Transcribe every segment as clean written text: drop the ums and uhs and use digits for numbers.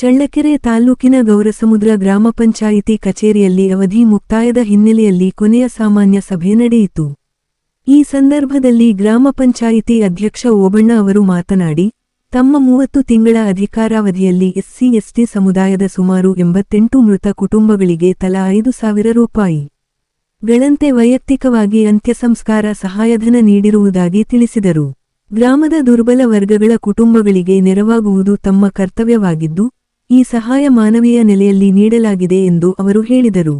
ಚಳ್ಳಕೆರೆ ತಾಲ್ಲೂಕಿನ ಗೌರಸಮುದ್ರ ಗ್ರಾಮ ಪಂಚಾಯಿತಿ ಕಚೇರಿಯಲ್ಲಿ ಅವಧಿ ಮುಕ್ತಾಯದ ಹಿನ್ನೆಲೆಯಲ್ಲಿ ಕೊನೆಯ ಸಾಮಾನ್ಯ ಸಭೆ ನಡೆಯಿತು. ಈ ಸಂದರ್ಭದಲ್ಲಿ ಗ್ರಾಮ ಪಂಚಾಯಿತಿ ಅಧ್ಯಕ್ಷ ಓಬಣ್ಣ ಅವರು ಮಾತನಾಡಿ, ತಮ್ಮ 30 ತಿಂಗಳ ಅಧಿಕಾರಾವಧಿಯಲ್ಲಿ ಎಸ್ಸಿ-ಎಸ್ಟಿ ಸಮುದಾಯದ ಸುಮಾರು 88 ಮೃತ ಕುಟುಂಬಗಳಿಗೆ ತಲಾ 5,000 ರೂಪಾಯಿ ಗಳಂತೆ ವೈಯಕ್ತಿಕವಾಗಿ ಅಂತ್ಯಸಂಸ್ಕಾರ ಸಹಾಯಧನ ನೀಡಿರುವುದಾಗಿ ತಿಳಿಸಿದರು. ಗ್ರಾಮದ ದುರ್ಬಲ ವರ್ಗಗಳ ಕುಟುಂಬಗಳಿಗೆ ನೆರವಾಗುವುದು ತಮ್ಮ ಕರ್ತವ್ಯವಾಗಿದ್ದು, ಈ ಸಹಾಯ ಮಾನವೀಯ ನೆಲೆಯಲ್ಲಿ ನೀಡಲಾಗಿದೆ ಎಂದು ಅವರು ಹೇಳಿದರು.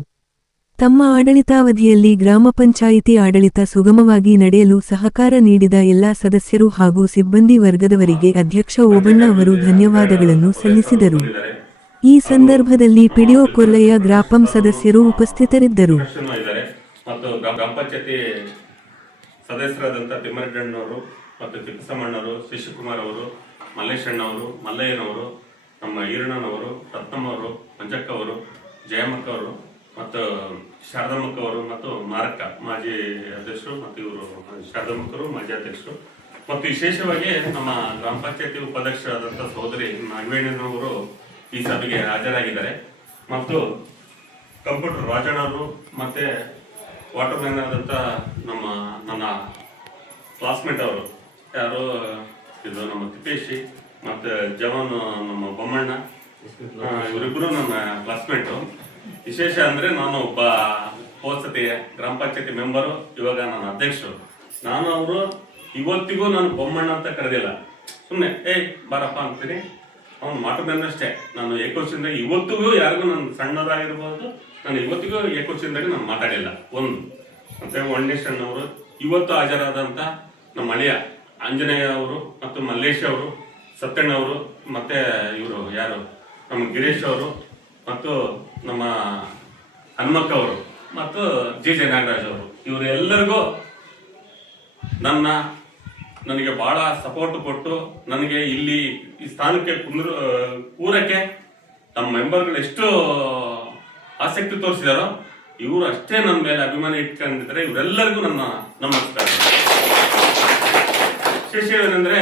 ತಮ್ಮ ಆಡಳಿತಾವಧಿಯಲ್ಲಿ ಗ್ರಾಮ ಪಂಚಾಯಿತಿ ಆಡಳಿತ ಸುಗಮವಾಗಿ ನಡೆಯಲು ಸಹಕಾರ ನೀಡಿದ ಎಲ್ಲಾ ಸದಸ್ಯರು ಹಾಗೂ ಸಿಬ್ಬಂದಿ ವರ್ಗದವರಿಗೆ ಅಧ್ಯಕ್ಷ ಓಬಣ್ಣ ಅವರು ಧನ್ಯವಾದಗಳನ್ನು ಸಲ್ಲಿಸಿದರು. ಈ ಸಂದರ್ಭದಲ್ಲಿ ಪಿಡಿಒ ಕೊರ್ಲಯ್ಯ ಗ್ರಾಪಂ ಸದಸ್ಯರು ಉಪಸ್ಥಿತರಿದ್ದರು. ಸದಸ್ಯರಾದಂಥ ತಿಮ್ಮರೆಡ್ಡಣ್ಣವರು ಮತ್ತು ತಿಪ್ಪಸಮ್ಮಣ್ಣವರು, ಶಿಶುಕುಮಾರ್ ಅವರು, ಮಲ್ಲೇಶಣ್ಣವರು, ಮಲ್ಲಯ್ಯನವರು, ನಮ್ಮ ಈರಣ್ಣನವರು, ರತ್ನಮ್ಮವರು, ಮಂಜಕ್ಕವರು, ಜಯಮ್ಮಕ್ಕವರು ಮತ್ತು ಶಾರದಮ್ಮಕ್ಕವರು ಮತ್ತು ಮಾರಕ್ಕ ಮಾಜಿ ಅಧ್ಯಕ್ಷರು ಮತ್ತು ಇವರು ಶಾರದಮ್ಮಕ್ಕರು ಮಾಜಿ ಅಧ್ಯಕ್ಷರು ಮತ್ತು ವಿಶೇಷವಾಗಿ ನಮ್ಮ ಗ್ರಾಮ ಪಂಚಾಯತಿ ಉಪಾಧ್ಯಕ್ಷರಾದಂಥ ಸಹೋದರಿ ನಾಗವೇಣಿಯವರು ಈ ಸಭೆಗೆ ಹಾಜರಾಗಿದ್ದಾರೆ. ಮತ್ತು ಕಂಪ್ಯೂಟರ್ ರಾಜಣ್ಣವರು ಮತ್ತು ವಾಟರ್ ಮ್ಯಾನ್ ಆದಂಥ ನನ್ನ ಕ್ಲಾಸ್ಮೇಟ್ ಅವರು ಯಾರು ಇದು ನಮ್ಮ ತಿಪ್ಪೇಶಿ ಮತ್ತು ಜವಾನ್ ನಮ್ಮ ಬೊಮ್ಮಣ್ಣ, ಇವರಿಬ್ಬರು ನನ್ನ ಕ್ಲಾಸ್ಮೇಟು. ವಿಶೇಷ ಅಂದರೆ ನಾನು ಒಬ್ಬ ಹೋಸತಿ ಗ್ರಾಮ ಪಂಚಾಯತಿ ಮೆಂಬರು, ಇವಾಗ ನನ್ನ ಅಧ್ಯಕ್ಷರು. ನಾನು ಅವರು ಇವತ್ತಿಗೂ ನಾನು ಬೊಮ್ಮಣ್ಣ ಅಂತ ಕರೆದಿಲ್ಲ, ಸುಮ್ಮನೆ ಬಾರಪ್ಪ ಅಂತೀನಿ. ಅವನು ಮಾಟುನಷ್ಟೇ. ನಾನು ಏಕವಚನದಾಗ ಇವತ್ತಿಗೂ ಯಾರಿಗೂ ನನ್ನ ಸಣ್ಣದಾಗಿರ್ಬೋದು, ನಾನು ಇವತ್ತಿಗೂ ಏಕವಚನದಾಗ ನಾನು ಮಾತಾಡಿಲ್ಲ. ಒಂದು ಮತ್ತೆ ವಣ್ಣೇಶಣ್ಣವರು, ಇವತ್ತು ಹಾಜರಾದಂಥ ನಮ್ಮ ಅಳಿಯ ಆಂಜನೇಯ ಅವರು ಮತ್ತು ಮಲ್ಲೇಶ್ ಅವರು, ಸತ್ಯಣ್ಣ ಅವರು, ಮತ್ತೆ ಇವರು ಯಾರು ನಮ್ಮ ಗಿರೀಶ್ ಅವರು ಮತ್ತು ನಮ್ಮ ಹನುಮಕ್ಕ ಅವರು ಮತ್ತು ಜೆ ನಾಗರಾಜ್ ಅವರು, ಇವರೆಲ್ಲರಿಗೂ ನನಗೆ ಬಹಳ ಸಪೋರ್ಟ್ ಕೊಟ್ಟು ನನಗೆ ಇಲ್ಲಿ ಈ ಸ್ಥಾನಕ್ಕೆ ಕೂರಕ್ಕೆ ನಮ್ಮ ಮೆಂಬರ್ಗಳು ಎಷ್ಟು ಆಸಕ್ತಿ ತೋರಿಸಿದಾರೋ ಇವರು ಅಷ್ಟೇ ನನ್ನ ಮೇಲೆ ಅಭಿಮಾನ ಇಟ್ಕೊಂಡಿದ್ದಾರೆ. ಇವರೆಲ್ಲರಿಗೂ ನನ್ನ ನಮಸ್ಕಾರ. ವಿಶೇಷ ಏನಂದ್ರೆ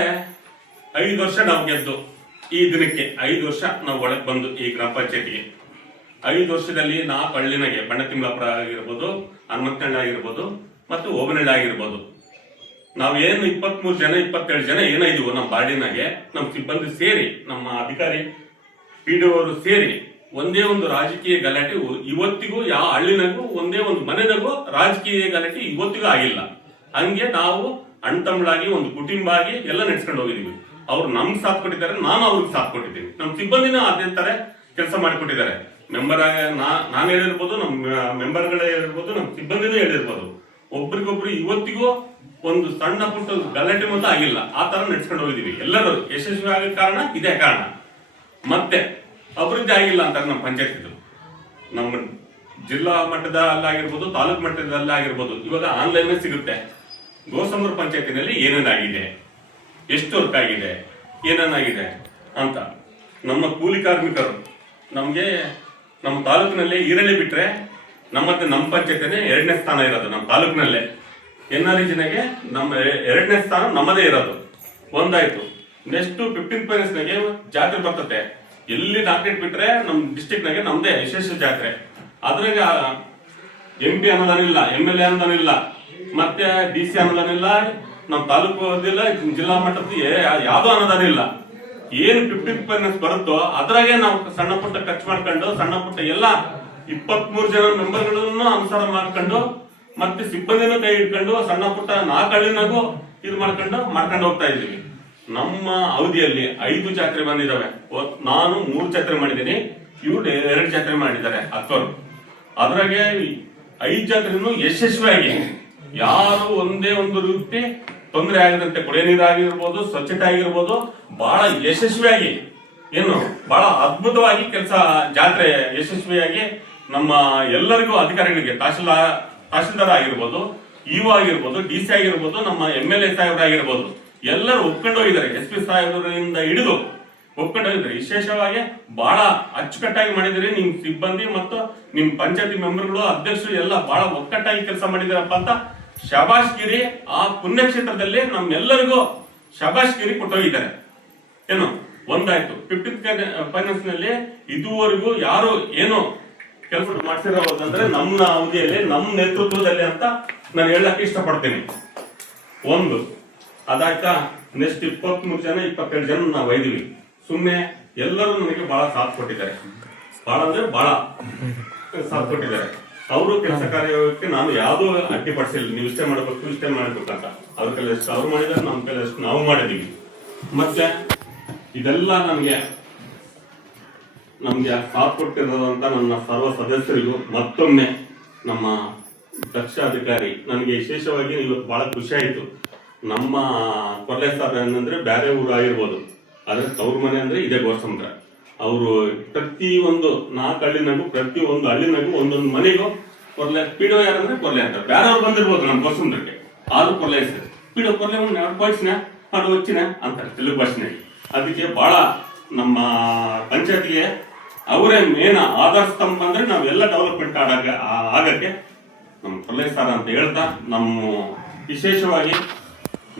5 ವರ್ಷ ನಾವು ಗೆದ್ದು ಈ ದಿನಕ್ಕೆ 5 ವರ್ಷ ನಾವು ಒಳಗೆ ಬಂದು ಈ ಗ್ರಾಮ ಪಂಚಾಯತಿಗೆ 5 ವರ್ಷದಲ್ಲಿ 4 ಹಳ್ಳಿನಾಗೆ ಬಣ್ಣತಿಮ್ಲಾಪುರ ಆಗಿರ್ಬೋದು, ಹನುಮಂತಣ್ಣ ಆಗಿರ್ಬೋದು ಮತ್ತು ಓಬನಹಳ್ಳಿ ಆಗಿರ್ಬೋದು, ನಾವೇನು 23 ಜನ 27 ಜನ ಏನಾಯ್ದಿವೋ ನಮ್ಮ ಬಾಡಿನಾಗೆ ನಮ್ಮ ಸಿಬ್ಬಂದಿ ಸೇರಿ, ನಮ್ಮ ಅಧಿಕಾರಿ ಪಿಡಿಒ ಅವರು ಸೇರಿ ಒಂದೇ ಒಂದು ರಾಜಕೀಯ ಗಲಾಟೆ ಇವತ್ತಿಗೂ ಯಾವ ಹಳ್ಳಿನಾಗೂ ಒಂದೇ ಒಂದು ಮನೆಯಾಗೂ ರಾಜಕೀಯ ಗಲಾಟೆ ಇವತ್ತಿಗೂ ಆಗಿಲ್ಲ. ಹಂಗೆ ನಾವು ಅಣ್ತಂಬಳಾಗಿ ಒಂದು ಕುಟುಂಬ ಆಗಿ ಎಲ್ಲ ನಡೆಸ್ಕೊಂಡು ಹೋಗಿದೀವಿ. ಅವ್ರು ನಮ್ಗೆ ಸಾಥ್ ಕೊಟ್ಟಿದ್ದಾರೆ, ನಾನು ಅವ್ರಿಗೆ ಸಾಥ್ ಕೊಟ್ಟಿದ್ದೀನಿ. ನಮ್ಮ ಸಿಬ್ಬಂದಿನ ಅದೇ ತರ ಕೆಲಸ ಮಾಡಿಕೊಟ್ಟಿದ್ದಾರೆ. ಮೆಂಬರ್ ನಾನು ಹೇಳಿರ್ಬೋದು, ನಮ್ಮ ಮೆಂಬರ್ಗಳೇ ಹೇಳಿರ್ಬೋದು, ನಮ್ಮ ಸಿಬ್ಬಂದಿನೂ ಹೇಳಿರ್ಬೋದು. ಒಬ್ರಿಗೊಬ್ರು ಇವತ್ತಿಗೂ ಒಂದು ಸಣ್ಣ ಪುಟ್ಟ ಗಲಾಟೆ ಮೊತ್ತ ಆಗಿಲ್ಲ. ಆ ತರ ನಡೆಸ್ಕೊಂಡು ಹೋಗಿದೀವಿ. ಎಲ್ಲರೂ ಯಶಸ್ವಿ ಆಗ ಕಾರಣ ಇದೇ ಕಾರಣ. ಮತ್ತೆ ಅಭಿವೃದ್ಧಿ ಆಗಿಲ್ಲ ಅಂತಾರೆ ನಮ್ಮ ಪಂಚಾಯತ್. ನಮ್ಮ ಜಿಲ್ಲಾ ಮಟ್ಟದಲ್ಲಾಗಿರ್ಬೋದು, ತಾಲೂಕು ಮಟ್ಟದಲ್ಲಾಗಿರ್ಬೋದು, ಇವಾಗ ಆನ್ಲೈನ್ ಸಿಗುತ್ತೆ. ಗೋಸಮುದ್ರ ಪಂಚಾಯತಿನಲ್ಲಿ ಏನೇನಾಗಿದೆ, ಎಷ್ಟು ವರ್ಕ್ ಆಗಿದೆ, ಏನೇನಾಗಿದೆ ಅಂತ. ನಮ್ಮ ಕೂಲಿ ಕಾರ್ಮಿಕರು ನಮ್ಗೆ ನಮ್ಮ ತಾಲೂಕಿನಲ್ಲಿ ಈರಳ್ಳಿ ಬಿಟ್ರೆ ನಮ್ಮ ಪಂಚಾಯತಿನೇ 2ನೇ ಸ್ಥಾನ ಇರೋದು. ನಮ್ಮ ತಾಲೂಕಿನಲ್ಲೇ NREGನಾಗೆ ನಮ್ಮ 2ನೇ ಸ್ಥಾನ ನಮ್ಮದೇ ಇರೋದು. ಒಂದಾಯ್ತು. ನೆಕ್ಸ್ಟ್ 15th ಫೈನಾನ್ಸ್ನಾಗೆ ಜಾತ್ರೆ ಬರ್ತದೆ. ಎಲ್ಲಿ ಡಾಕ್ಟರೇಟ್ ಬಿಟ್ರೆ ನಮ್ಮ ಡಿಸ್ಟಿಕ್ನಾಗೆ ನಮ್ದೇ ವಿಶೇಷ ಜಾತ್ರೆ. ಅದ್ರಾಗ MP ಅನುದಾನ ಇಲ್ಲ, MLA ಅನುದಾನ ಇಲ್ಲ, ಮತ್ತೆ DC ಅನುದಾನ ಇಲ್ಲ, ನಮ್ಮ ತಾಲೂಕು ಇಲ್ಲ, ಜಿಲ್ಲಾ ಮಟ್ಟದ ಯಾವ್ದೋ ಅನುದಾನ ಇಲ್ಲ. ಏನು 15th ಫೈನಾನ್ಸ್ ಬರುತ್ತೋ ಅದ್ರಾಗೆ ನಾವು ಸಣ್ಣ ಪುಟ್ಟ ಖರ್ಚು ಮಾಡ್ಕೊಂಡು, ಸಣ್ಣ ಪುಟ್ಟ ಎಲ್ಲ 23 ಜನ ಮೆಂಬರ್ಗಳನ್ನು ಅನುಸಾರ ಮಾಡ್ಕೊಂಡು, ಮತ್ತೆ ಸಿಬ್ಬಂದಿನ ಕೈ ಇಟ್ಕೊಂಡು ಸಣ್ಣ ಪುಟ್ಟ 4 ಹಳ್ಳಿನಾಗೂ ಇದು ಮಾಡ್ಕೊಂಡು ಹೋಗ್ತಾ ಇದ್ದೀವಿ. ನಮ್ಮ ಅವಧಿಯಲ್ಲಿ 5 ಜಾತ್ರೆ ಬಂದಿದ್ದಾವೆ. ನಾನು 3 ಜಾತ್ರೆ ಮಾಡಿದ್ದೀನಿ, ಇವ್ರು 2 ಜಾತ್ರೆ ಮಾಡಿದ್ದಾರೆ ಅಕ್ಕವರು. ಅದ್ರಾಗೆ 5 ಜಾತ್ರೆನೂ ಯಶಸ್ವಿಯಾಗಿ ಯಾರು ಒಂದೇ ಒಂದು ರೀತಿ ತೊಂದರೆ ಆಗದಂತೆ ಕುಡಿಯ ನೀರಾಗಿರ್ಬೋದು, ಸ್ವಚ್ಛತೆ ಆಗಿರ್ಬೋದು, ಬಹಳ ಯಶಸ್ವಿಯಾಗಿ ಬಹಳ ಅದ್ಭುತವಾಗಿ ಕೆಲಸ ಜಾತ್ರೆ ಯಶಸ್ವಿಯಾಗಿ ನಮ್ಮ ಎಲ್ಲರಿಗೂ ಅಧಿಕಾರಿಗಳಿಗೆ ತಹಶೀಲ್ದಾರ್ ಆಗಿರ್ಬೋದು, ಇಒ ಆಗಿರ್ಬೋದು, DC ಆಗಿರ್ಬೋದು, ನಮ್ಮ MLA ಸಾಹೇಬರಾಗಿರ್ಬೋದು, ಎಲ್ಲರೂ ಒಪ್ಕೊಂಡು ಹೋಗಿದ್ದಾರೆ. SP ಸಾಹೇಬರಿಂದ ಹಿಡಿದು ಒಪ್ಕೊಂಡು ಹೋಗಿದ್ದಾರೆ. ವಿಶೇಷವಾಗಿ ಬಹಳ ಅಚ್ಚುಕಟ್ಟಾಗಿ ಮಾಡಿದಿರಿ. ನಿಮ್ ಸಿಬ್ಬಂದಿ ಮತ್ತು ನಿಮ್ ಪಂಚಾಯತಿ ಮೆಂಬರ್ಗಳು, ಅಧ್ಯಕ್ಷರು ಎಲ್ಲ ಬಹಳ ಒಕ್ಕಟ್ಟಾಗಿ ಕೆಲಸ ಮಾಡಿದಾರಪ್ಪ ಅಂತ ಶಬಾಷ್ಗಿರಿ ಆ ಪುಣ್ಯಕ್ಷೇತ್ರದಲ್ಲಿ ನಮ್ಮೆಲ್ಲರಿಗೂ ಶಬಾಷ್ಗಿರಿ ಕೊಟ್ಟೋಗಿದ್ದಾರೆ. ಒಂದಾಯ್ತು. 15th ಫೈನಾನ್ಸ್ ನಲ್ಲಿ ಇದುವರೆಗೂ ಯಾರು ಏನು ಕೆಲಸ ಮಾಡ್ಸಿರೋದಂದ್ರೆ ನಮ್ಮ ಅವಧಿಯಲ್ಲಿ ನಮ್ಮ ನೇತೃತ್ವದಲ್ಲಿ ಅಂತ ನಾನು ಹೇಳಕ್ ಇಷ್ಟಪಡ್ತೀನಿ. ಒಂದು ಅದಾಯ್ತಾ, ನೆಕ್ಸ್ಟ್ 23 ಜನ 22 ಜನ ನಾವು ಒಯ್ದಿವಿ. ಸುಮ್ಮನೆ ಎಲ್ಲರೂ ನನಗೆ ಬಹಳ ಸಾಥ್ ಕೊಟ್ಟಿದ್ದಾರೆ, ಬಹಳ ಅಂದ್ರೆ ಬಹಳ ಸಾಥ್ ಕೊಟ್ಟಿದ್ದಾರೆ. ಅವರು ಕೆಲಸ ಕಾರ್ಯಕ್ಕೆ ನಾನು ಯಾವ್ದು ಅಡ್ಡಿಪಡಿಸಿಲ್ಲ, ನೀವು ಇಷ್ಟೇ ಮಾಡ್ಬೇಕು ಇಷ್ಟೇ ಮಾಡ್ಬೇಕು ಅಂತ. ಅವ್ರ ಕೈಲಿ ಎಷ್ಟು ಅವ್ರು ಮಾಡಿದಾರೆ, ನಮ್ಮ ಕೈಲಿ ಎಷ್ಟು ನಾವು ಮಾಡಿದೀವಿ. ಮತ್ತೆ ಇದೆಲ್ಲ ನಮ್ಗೆ ಸಾಥ್ ಕೊಟ್ಟಿರೋದಂತ ನನ್ನ ಸರ್ವ ಸದಸ್ಯರಿಗೂ ಮತ್ತೊಮ್ಮೆ ನಮ್ಮ ದಕ್ಷ ಅಧಿಕಾರಿ ನನಗೆ ವಿಶೇಷವಾಗಿ ಇವತ್ತು ಬಹಳ ಖುಷಿ ಆಯಿತು. ನಮ್ಮ ಕೊಲ್ಲೆ ಸರ್ ಏನಂದ್ರೆ ಬೇರೆ ಊರು ಆಗಿರ್ಬೋದು, ಆದ್ರೆ ತವ್ರ ಮನೆ ಅಂದ್ರೆ ಇದೇ ಗೋಸಮುದ್ರ. ಅವರು ಪ್ರತಿ ಒಂದು 4 ಹಳ್ಳಿನಾಗೂ ಪ್ರತಿ ಒಂದು ಹಳ್ಳಿನಾಗೂ ಒಂದೊಂದು ಮನೆಗೂ ಕೊರ್ಲೆ ಪಿಡೋ ಯಾರಂದ್ರೆ ಕೊರ್ಲೆ ಅಂತಾರೆ. ಬೇರೆಯವ್ರು ಬಂದಿರ್ಬೋದು ನಮ್ಮ ಗೋಸಮುದ್ರಕ್ಕೆ, ಆದ್ರೂ ಕೊರ್ಲೆ ಹೆಸರು ಪಿಡೋ ಕೊರ್ಲೆ ಭಾಷಣ ಅದು వచ్చిನ ಅಂತಾರೆ ತೆಲುಗು ಭಾಷೆನಾಗ. ಅದಕ್ಕೆ ಬಹಳ ನಮ್ಮ ಪಂಚಾಯತ್ಗೆ ಅವರೇ ಮೇನ್ ಆಧಾರ ಸ್ತಂಭ ಅಂದ್ರೆ ನಾವೆಲ್ಲ ಡೆವಲಪ್ಮೆಂಟ್ ಆಗಕ್ಕೆ ನಮ್ಮ ಕೊಲ್ಲೆ ಸರ್ ಅಂತ ಹೇಳ್ತಾ, ನಮ್ಮ ವಿಶೇಷವಾಗಿ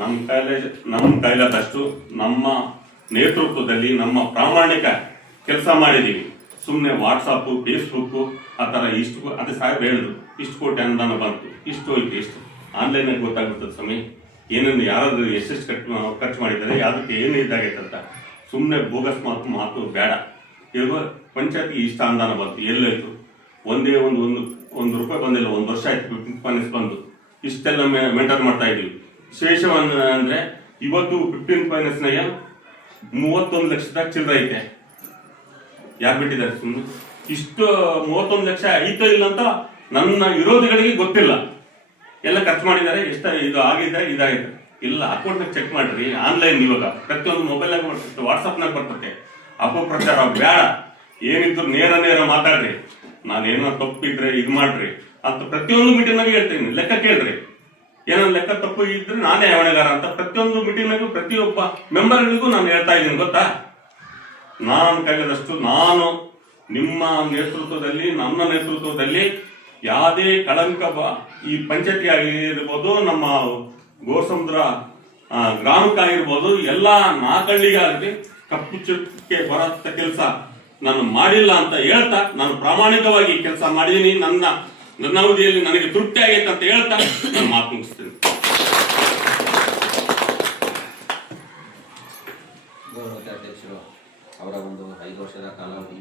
ನಮ್ಮ ಕೈಲಾದಷ್ಟು ನಮ್ಮ ನೇತೃತ್ವದಲ್ಲಿ ನಮ್ಮ ಪ್ರಾಮಾಣಿಕ ಕೆಲಸ ಮಾಡಿದೀವಿ. ಸುಮ್ಮನೆ ವಾಟ್ಸಾಪ್ ಫೇಸ್ಬುಕ್ ಆ ತರ ಇಷ್ಟು ಅದೇ ಸಾಹೇಬ್ ಹೇಳಿದ್ರು, ಇಷ್ಟು ಕೋಟಿ ಅನುದಾನ ಬಂತು, ಇಷ್ಟು ಹೋಯ್ತು, ಇಷ್ಟು ಆನ್ಲೈನ್ ಆಗಿ ಗೊತ್ತಾಗ್ಬಿಡ್ತದೆ ಸ್ವಾಮಿ, ಏನೇನು ಯಾರಾದ್ರೂ ಎಷ್ಟೆಷ್ಟು ಖರ್ಚು ಮಾಡಿದ್ದಾರೆ, ಯಾವ್ದಕ್ಕೆ ಏನು ಇದಾಗೈತೆ ಅಂತ. ಸುಮ್ಮನೆ ಬೋಗಸ್ ಮಾತು ಬೇಡ. ಇವಾಗ ಪಂಚಾಯತ್ಗೆ ಇಷ್ಟ ಅನುದಾನ ಬಂತು, ಎಲ್ಲಾಯ್ತು? ಒಂದೇ ಒಂದು ರೂಪಾಯಿ ಬಂದಿಲ್ಲ. 1 ವರ್ಷ ಆಯ್ತು 15th ಫೈನಾನ್ಸ್ ಬಂದು. ಇಷ್ಟೆಲ್ಲ ಮೇಂಟೈನ್ ಮಾಡ್ತಾ ಇದೀವಿ. ವಿಶೇಷವನ್ನ ಅಂದ್ರೆ ಇವತ್ತು 15th ಫೈನಾನ್ಸ್ ನಾಗ 31 ಲಕ್ಷದ ಚಿಲ್ಲರೆ ಐತೆ. ಯಾರು ಬಿಟ್ಟಿದ್ದಾರೆ ಸುಮ್ಮನೆ? ಇಷ್ಟು 31 ಲಕ್ಷ ಐತೋ ಇಲ್ಲ ಅಂತ ನನ್ನ ವಿರೋಧಿಗಳಿಗೆ ಗೊತ್ತಿಲ್ಲ. ಎಲ್ಲ ಖರ್ಚು ಮಾಡಿದ್ದಾರೆ, ಇದು ಆಗಿದೆ ಇದಾಗಿದೆ. ಇಲ್ಲ, ಅಕೌಂಟ್ ಚೆಕ್ ಮಾಡ್ರಿ. ಆನ್ಲೈನ್ ಇವಾಗ ಪ್ರತಿಯೊಂದು ಮೊಬೈಲ್ನಾಗ ಬರ್ತದೆ, ವಾಟ್ಸಪ್ನಾಗ ಬರ್ತದೆ. ಅಪಪ್ರಚಾರ ಬೇಡ. ಏನಿದ್ರು ನೇರ ಮಾತಾಡ್ರಿ. ನಾನೇನೋ ತಪ್ಪಿದ್ರೆ ಇದು ಮಾಡ್ರಿ ಅಂತ ಪ್ರತಿಯೊಂದು ಮೀಟಿಂಗ್ನಾಗ ಹೇಳ್ತೀನಿ. ಲೆಕ್ಕ ಕೇಳ್ರಿ. ಏನೋ ಲೆಕ್ಕ ತಪ್ಪು ಇದ್ರೆ ನಾನೇ ಹೊಣೆಗಾರ ಅಂತ ಪ್ರತಿಯೊಂದು ಮೀಟಿಂಗ್ನಾಗೂ ಪ್ರತಿಯೊಬ್ಬ ಮೆಂಬರ್ಗಳಿಗೂ ನಾನು ಹೇಳ್ತಾ ಇದ್ದೀನಿ. ಗೊತ್ತಾ, ನಾನು ಕೈಲಾದಷ್ಟು ನಾನು ನಿಮ್ಮ ನೇತೃತ್ವದಲ್ಲಿ, ನನ್ನ ನೇತೃತ್ವದಲ್ಲಿ ಯಾವುದೇ ಕಳಂಕ ಈ ಪಂಚಾಯತಿ ಆಗಿರ್ಬೋದು, ನಮ್ಮ ಗೋಸಮುದ್ರ ಗ್ರಾಮಕ್ಕಾಗಿರ್ಬೋದು, ಎಲ್ಲಾ 4 ಹಳ್ಳಿಗಾಗಲಿ ಕಪ್ಪು ಚುಕ್ಕೆ ಬರತ್ತ ಕೆಲಸ ನಾನು ಮಾಡಿಲ್ಲ ಅಂತ ಹೇಳ್ತಾ, ನಾನು ಪ್ರಾಮಾಣಿಕವಾಗಿ ಕೆಲಸ ಮಾಡಿದೀನಿ. ನನ್ನ ಅವಧಿಯಲ್ಲಿ ನನಗೆ ತೃಪ್ತಿ ಆಗೈತೆ ಅಂತ ಹೇಳ್ತಾ ನಾನು ಮಾತು ಮುಗಿಸ್ತೇನೆ. ಅಧ್ಯಕ್ಷರು ಅವರ ಒಂದು 5 ವರ್ಷದ ಕಾಲಾವಧಿ,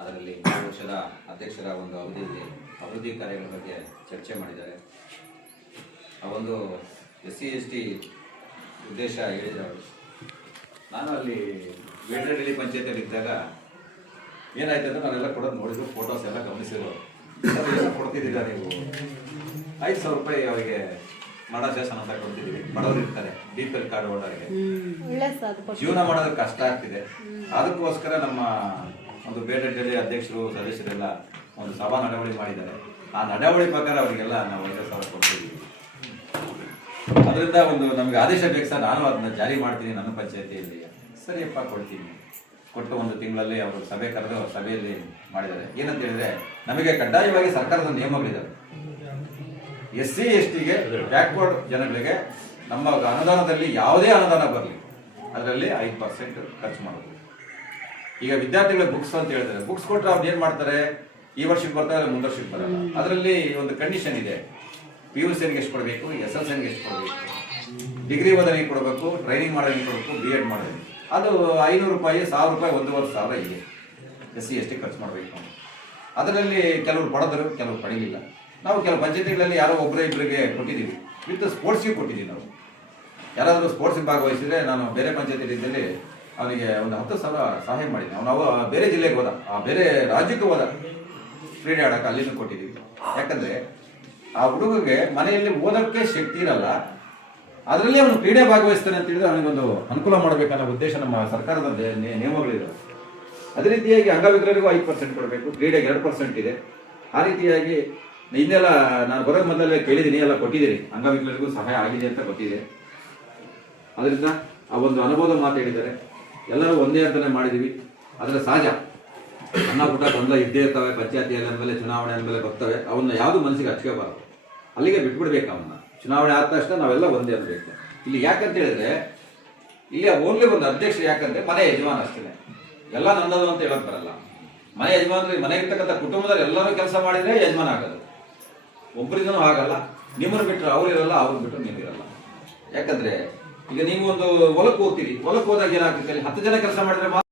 ಅದರಲ್ಲಿ 3 ವರ್ಷದ ಅಧ್ಯಕ್ಷರ ಒಂದು ಅವಧಿಯಲ್ಲಿ ಅಭಿವೃದ್ಧಿ ಕಾರ್ಯಗಳ ಬಗ್ಗೆ ಚರ್ಚೆ ಮಾಡಿದ್ದಾರೆ. ಆ ಒಂದು SC/ST ಉದ್ದೇಶ ಹೇಳಿದ್ರು ಅವರು. ನಾನು ಅಲ್ಲಿ ವೇಟರಳ್ಳಿ ಪಂಚಾಯತಿಯಲ್ಲಿ ಇದ್ದಾಗ ಏನಾಯ್ತು ಅಂದ್ರೆ ನಾನೆಲ್ಲ ಕೊಡೋದು ನೋಡಿದ್ರು, ಫೋಟೋಸ್ ಎಲ್ಲ ಗಮನಿಸಿದ್ರು. ಏನು ಕೊಡ್ತಿದ್ದೀರಾ ನೀವು? 5,000 ರೂಪಾಯಿ ಅವರಿಗೆ ಮಾಡಾಶಾಸನ ಅಂತ ಕೊಡ್ತಿದ್ದೀವಿ. ಬಡವರು ಇರ್ತಾರೆ, BPL ಕಾರ್ಡ್ ಹೋಲ್ಡರ್ಗೆ ಜೀವನ ಮಾಡೋದಕ್ಕೆ ಕಷ್ಟ ಆಗ್ತಿದೆ. ಅದಕ್ಕೋಸ್ಕರ ನಮ್ಮ ಒಂದು ಬೇಟೆಯಲ್ಲಿ ಅಧ್ಯಕ್ಷರು ಸದಸ್ಯರೆಲ್ಲ ಒಂದು ಸಭಾ ನಡವಳಿ ಮಾಡಿದ್ದಾರೆ. ಆ ನಡವಳಿ ಪ್ರಕಾರ ಅವರಿಗೆಲ್ಲ ನಾವು 5,000 ಕೊಡ್ತಿದ್ದೀವಿ. ಅದರಿಂದ ಒಂದು ನಮಗೆ ಆದೇಶ ಬೇಕು ಸರ್, ನಾನು ಅದನ್ನ ಜಾರಿ ಮಾಡ್ತೀನಿ ನನ್ನ ಪಂಚಾಯತಿಯಲ್ಲಿ. ಸರಿಯಪ್ಪ ಕೊಡ್ತೀನಿ. ಕೊಟ್ಟು 1 ತಿಂಗಳಲ್ಲಿ ಅವರು ಸಭೆ ಕರೆದು ಸಭೆಯಲ್ಲಿ ಮಾಡಿದ್ದಾರೆ. ಏನಂತ ಹೇಳಿದ್ರೆ, ನಮಗೆ ಕಡ್ಡಾಯವಾಗಿ ಸರ್ಕಾರದ ನಿಯಮಗಳಿದ್ದಾವೆ. SC/STಗೆ ಬ್ಯಾಕ್ವರ್ಡ್ ಜನಗಳಿಗೆ ನಮ್ಮ ಅನುದಾನದಲ್ಲಿ ಯಾವುದೇ ಅನುದಾನ ಬರಲಿ ಅದರಲ್ಲಿ 5% ಖರ್ಚು ಮಾಡೋದು. ಈಗ ವಿದ್ಯಾರ್ಥಿಗಳ ಬುಕ್ಸ್ ಅಂತ ಹೇಳ್ತಾರೆ, ಬುಕ್ಸ್ ಕೊಟ್ಟರೆ ಅವ್ರು ಏನ್ ಮಾಡ್ತಾರೆ, ಈ ವರ್ಷಕ್ಕೆ ಬರ್ತಾರೆ, ಮುಂದೆ ವರ್ಷಕ್ಕೆ ಬರಲ್ಲ. ಅದರಲ್ಲಿ ಒಂದು ಕಂಡೀಷನ್ ಇದೆ. PUCಗೆ ಎಷ್ಟು ಕೊಡಬೇಕು, SSLCಗೆ ಎಷ್ಟು ಕೊಡಬೇಕು, ಡಿಗ್ರಿ ಓದೋನಿಗೆ ಕೊಡಬೇಕು, ಟ್ರೈನಿಂಗ್ ಮಾಡೋನಿಗೆ ಕೊಡಬೇಕು, B.Ed ಮಾಡೋನಿಗೆ. ಅದು 500 ರೂಪಾಯಿ, 1,000 ರೂಪಾಯಿ, 1,500 ಇದೆ SC/ST ಖರ್ಚು ಮಾಡಬೇಕು. ಅದರಲ್ಲಿ ಕೆಲವರು ಪಡೆದರು, ಕೆಲವರು ಪಡೀಲಿಲ್ಲ. ನಾವು ಕೆಲವು ಪಂಚಾಯತಿಗಳಲ್ಲಿ ಯಾರೋ ಒಬ್ಬರೇ ಇಬ್ಬರಿಗೆ ಕೊಟ್ಟಿದ್ದೀವಿ. ವಿತ್ ಸ್ಪೋರ್ಟ್ಸ್ಗೆ ಕೊಟ್ಟಿದ್ದೀವಿ. ನಾವು ಯಾರಾದರೂ ಸ್ಪೋರ್ಟ್ಸ್ಗೆ ಭಾಗವಹಿಸಿದ್ರೆ, ನಾನು ಬೇರೆ ಪಂಚಾಯತಿಯಲ್ಲಿ ಅವನಿಗೆ ಒಂದು 10,000 ಸಹಾಯ ಮಾಡಿದ್ದೆ. ನಾವು ಬೇರೆ ಜಿಲ್ಲೆಗೆ ಹೋದ, ಬೇರೆ ರಾಜ್ಯಕ್ಕೆ ಹೋದ ಕ್ರೀಡೆ ಆಡೋಕೆ, ಅಲ್ಲಿನೂ ಕೊಟ್ಟಿದ್ದೀವಿ. ಯಾಕಂದರೆ ಆ ಹುಡುಗಗೆ ಮನೆಯಲ್ಲಿ ಓದೋಕ್ಕೆ ಶಕ್ತಿ ಇರಲ್ಲ, ಅದರಲ್ಲಿ ಅವನು ಕ್ರೀಡೆ ಭಾಗವಹಿಸ್ತಾನೆ ಅಂತ ಹೇಳಿದ್ರೆ ಅವನಿಗೊಂದು ಅನುಕೂಲ ಮಾಡಬೇಕನ್ನೋ ಉದ್ದೇಶ ನಮ್ಮ ಸರ್ಕಾರದ ನಿಯಮಗಳಿದೆ. ಅದೇ ರೀತಿಯಾಗಿ ಅಂಗವಿಕಲರಿಗೂ 5% ಕೊಡಬೇಕು, ಕ್ರೀಡೆಗೆ 2% ಇದೆ. ಆ ರೀತಿಯಾಗಿ ಹಿಂದೆಲ್ಲ ನಾನು ಬರೋದು ಮೊದಲೇ ಕೇಳಿದ್ದೀನಿ, ಎಲ್ಲ ಕೊಟ್ಟಿದ್ದೀರಿ. ಅಂಗವಿಕಲರಿಗೂ ಸಹಾಯ ಆಗಿದೆ ಅಂತ ಗೊತ್ತಿದೆ. ಅದರಿಂದ ಆ ಒಂದು ಅನುಭವದ ಮಾತು ಹೇಳಿದ್ದಾರೆ. ಎಲ್ಲರೂ ಒಂದೇ ಅಂತಲೇ ಮಾಡಿದ್ದೀವಿ. ಅದರ ಸಹಜ ಸಣ್ಣ ಪುಟ್ಟ ಗೊಂದಲ ಇದ್ದೇ ಇರ್ತವೆ. ಪಂಚಾಯತಿಯಲ್ಲಿ ಅಂದಮೇಲೆ, ಚುನಾವಣೆ ಅಂದಮೇಲೆ ಬರ್ತವೆ. ಅವನ್ನ ಯಾವುದು ಮನಸ್ಸಿಗೆ ಹಚ್ಕೋಬಾರದು, ಅಲ್ಲಿಗೆ ಬಿಟ್ಬಿಡ್ಬೇಕು. ಅವನ್ನ ಚುನಾವಣೆ ಆದ ತಕ್ಷಣ ನಾವೆಲ್ಲ ಒಂದೇ ಅನ್ಬೇಕು. ಇಲ್ಲಿ ಯಾಕಂತ ಹೇಳಿದ್ರೆ, ಇಲ್ಲಿ ಓನ್ಲಿ ಒಂದು ಅಧ್ಯಕ್ಷ, ಯಾಕಂದ್ರೆ ಮನೆ ಯಜಮಾನ ಅಷ್ಟೇ, ಎಲ್ಲ ನನ್ನದು ಅಂತ ಹೇಳಕ್ ಬರಲ್ಲ. ಮನೆ ಯಜಮಾನ್ರಿ ಮನೆ ಇರ್ತಕ್ಕಂಥ ಕುಟುಂಬದಲ್ಲಿ ಎಲ್ಲರೂ ಕೆಲಸ ಮಾಡಿದ್ರೆ ಯಜಮಾನ ಆಗೋದು, ಒಬ್ಬರಿಂದನೂ ಆಗಲ್ಲ. ನಿಮ್ಮನ್ನು ಬಿಟ್ಟರೆ ಅವ್ರಿರಲ್ಲ, ಅವ್ರನ್ನ ಬಿಟ್ಟರೆ ನೀವಿರಲ್ಲ. ಯಾಕಂದ್ರೆ ಈಗ ನೀವು ಒಂದು ಹೊಲಕ್ಕೆ ಹೋಗ್ತೀರಿ, ಹೊಲಕ್ಕೆ ಹೋದಾಗ ಏನಾಗ್ತದೆ, 10 ಜನ ಕೆಲಸ ಮಾಡಿದ್ರೆ